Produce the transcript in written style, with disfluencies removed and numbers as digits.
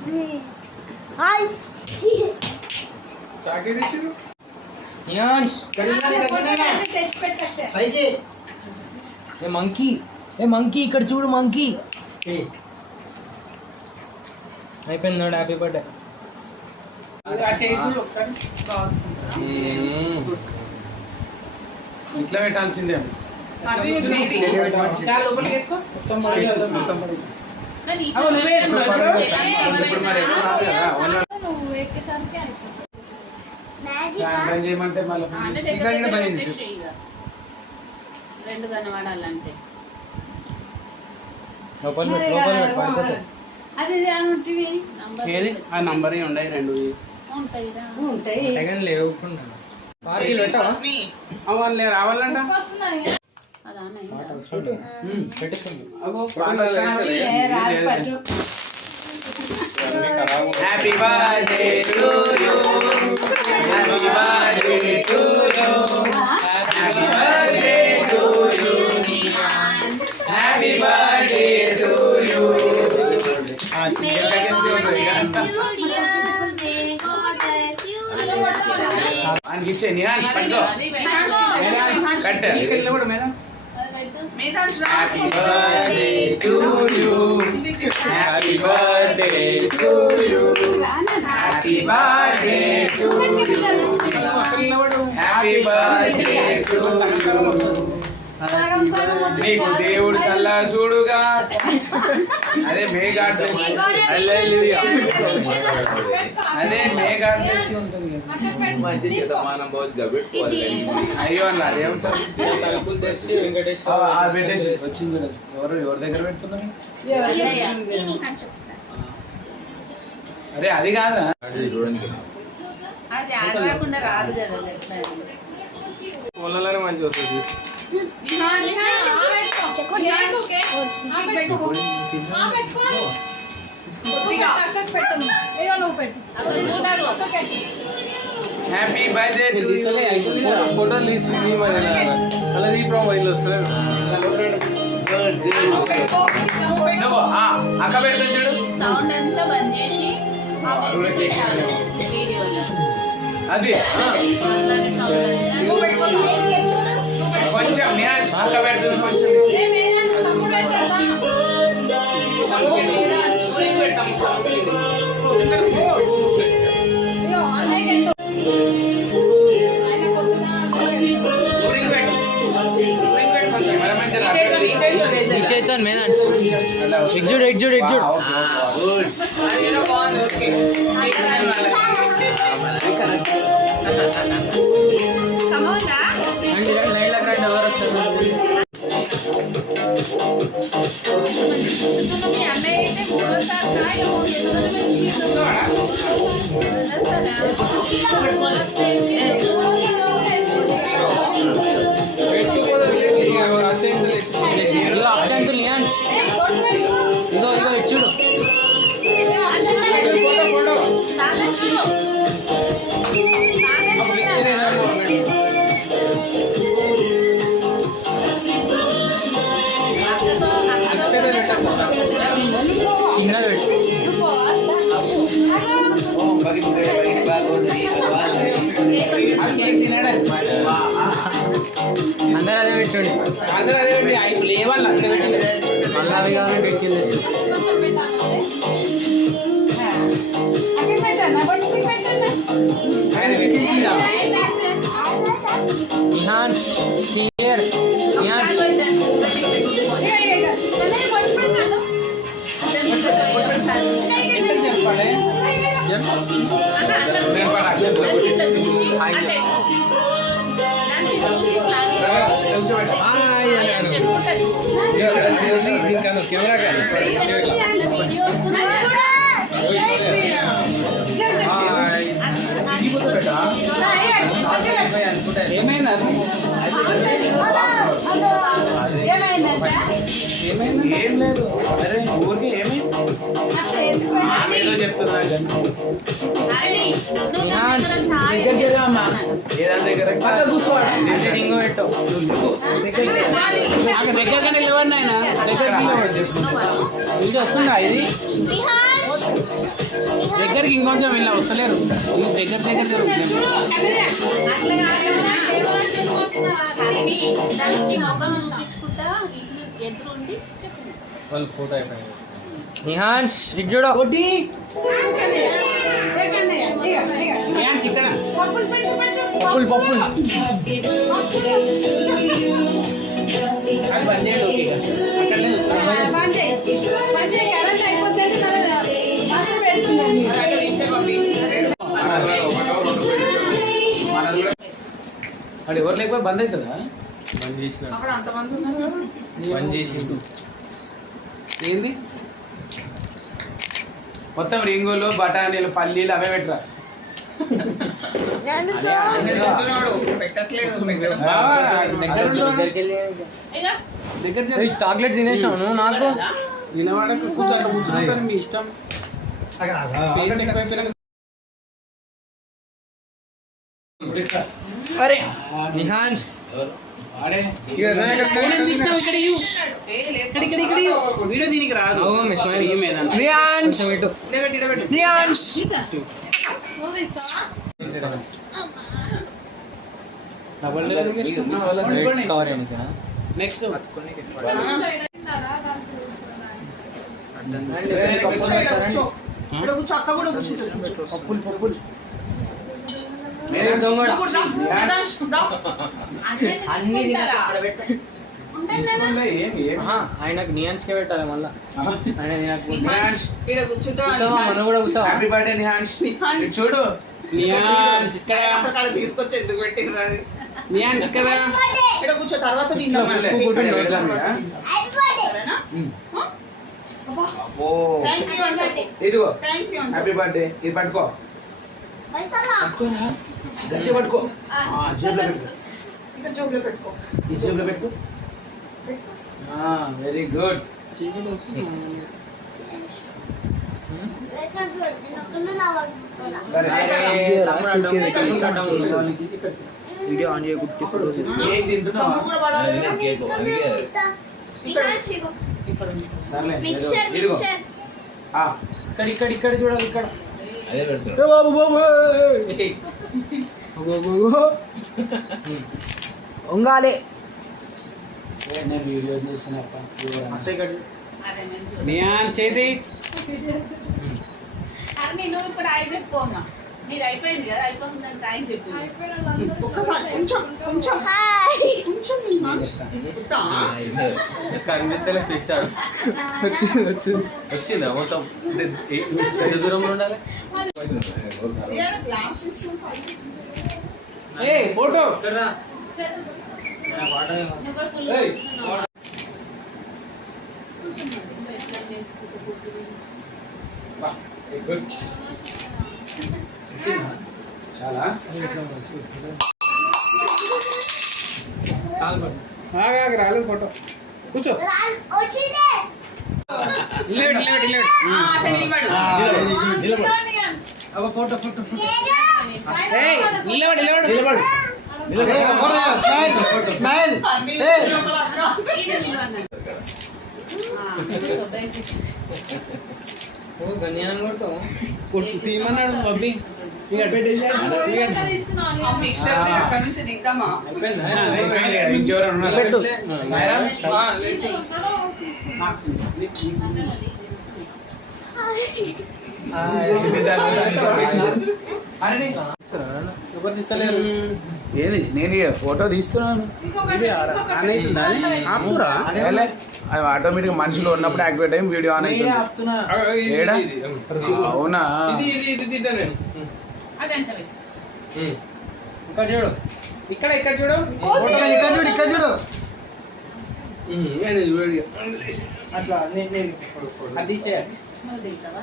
Hi చాకెట్ ఇచ్చిరు నియాన్స్ ఏ monkey ఇక్కడ చూడు మంకీ అయిపోయింది నోడు హ్యాపీ బర్త్డే ఇట్లా పెట్టాల్సిందే చేయమంటే మళ్ళీ రెండు కనబడాలంటే ఏది ఆ నంబర్ ఉన్నాయి రెండు లేకుండా అవన్నీ రావాలంట happy birthday to you happy birthday to you happy birthday to you happy birthday to you ఆయనకి ఇచ్చే నిరాశ పట్టుకో cut happy birthday to you happy birthday to you happy birthday to you happy birthday to you నీకు దేవుడు సల్లా చూడుగా అదే may God bless అదే may God bless ఉంటుంది అయ్యో అన్నారు ఏమంటారు తలుపులు తెచ్చి వెంకటేశ్వర వచ్చింది ఎవరి దగ్గర పెడుతున్నారు అరే అది కాదా చూడండి అది ఆడకుండా రాదు కదా పొలాలనే మంచి వస్తుంది హ్యాపీ బర్త్డే ఫోటోలు తీసుకుంది అలా దీపం వైద్యులు వస్తారు అక్క పెడుతుంది చూడు సౌండ్ అంతా బంద్ చేసి అది కొంచెం నిహాష్ అక్క పెడుతుంది కొంచెం చైతన్ మేదాన్స్ ఎగ్జూడ్ ఎగ్జూడ్ ఎగ్జూడ్ లైన్లకు రండి ఎవరు వస్తారు అక్షంతులు నియాన్స్ ఇగో ఇగో ఇచ్చుడు చిన్నది అందరూ అదే పెట్టండి అందరూ అదే లేవాలి అక్కడ పెట్టండి మళ్ళీ అవి కావాలని పెట్టుకెళ్ళేసి నిహాన్స్ హియర్ నిహాన్స్ కెమెరా ఏమైందా ఏం లేదు అరే ఊరికి ఏమైంది ఏదో చెప్తున్నా దగ్గర ఇంకో పెట్టావు దగ్గరగానే లేవండి ఆయన దగ్గర ఇది వస్తుందా ఇది దగ్గరికి ఇంకొంచెం ఇలా వస్తలేరు దగ్గర దానికి మొఖం చూపించుకుంటా ఎదురుండి చెప్పు. వాళ్ళు ఫోటో అయిపోయింది. నిహాన్స్ ఇటు చూడు. ఇక్కడ పప్పులు అది బంద్ చేయండి. ఓకే ఇక్కడనే అది ఎవరు లేకపోతే బంద్ అవుతుందా? బంద్ చేసిన బంద్ చేసిండు. ఏంది మొత్తం రింగులు బఠానీలు పల్లీలు అవే పెట్టరా. చాక్లెట్ తినేసావు నువ్వు నాకు. వినవాడకు కూర్చోండి మీ ఇష్టం. అరే నిహాన్స్ వీడియో దీనికి రాదు. నిహాన్స్ నిహాన్స్ కవర్ నెక్స్ట్ పప్పులు అన్ని ఆయనకు నిహాన్స్కే పెట్టాలి మళ్ళా. హ్యాపీ బర్త్డే నిహాన్స్. చూడు నిహాన్స్ ఇక్కడ తీసుకొచ్చి ఎందుకు పెట్టింది నిహాన్స్ ఇక్కడ ఇక్కడ కూర్చో తర్వాత ఇదిగో హ్యాపీ బర్త్డే. ఇది పట్టుకో గట్టి పట్టుకో. జేబులో పెట్టుకో. ఈ జేబులో పెట్టుకో. Very good. సరే వీడియో ఆన్ చేయకుంటే ఫోటోస్ ఏం తింటున్నావా? సర్లే ఇదిగో ఇక్కడ చూడాలి. ఇక్కడ ఉంగాలి. నేను వీడియో చూస్తున్నా. నిహాన్ చేతి నేను ఇప్పుడు ఆయి చెప్పు అమ్మా. నీది అయిపోయింది కదా, అయిపోతుంది దానికి ఆయి చెప్పు. వచ్చిందా మొత్తం దూరంలో ఉండాలి. ఫోటో నువ్వు ఫుల్ గుడ్. చాలా రాలేదు ఫోటో. కూర్చో. ఫోటో తీయమన్నాడు బబ్బీ. ఇంకెవరైనా ఎవరు తీస్తలేరు. ఏది నేను ఫోటో తీస్తున్నాను. అవి ఆటోమేటిక్ మనుషులు ఉన్నప్పుడు యాక్టివేట్ అయ్యి వీడియో ఆన్ అవుతుంది. అవునా? ఇక్కడ చూడు. ఇక్కడ చూడు. ఇక్కడ చూడు. అట్లా అది నువ్వు దిగుతావా?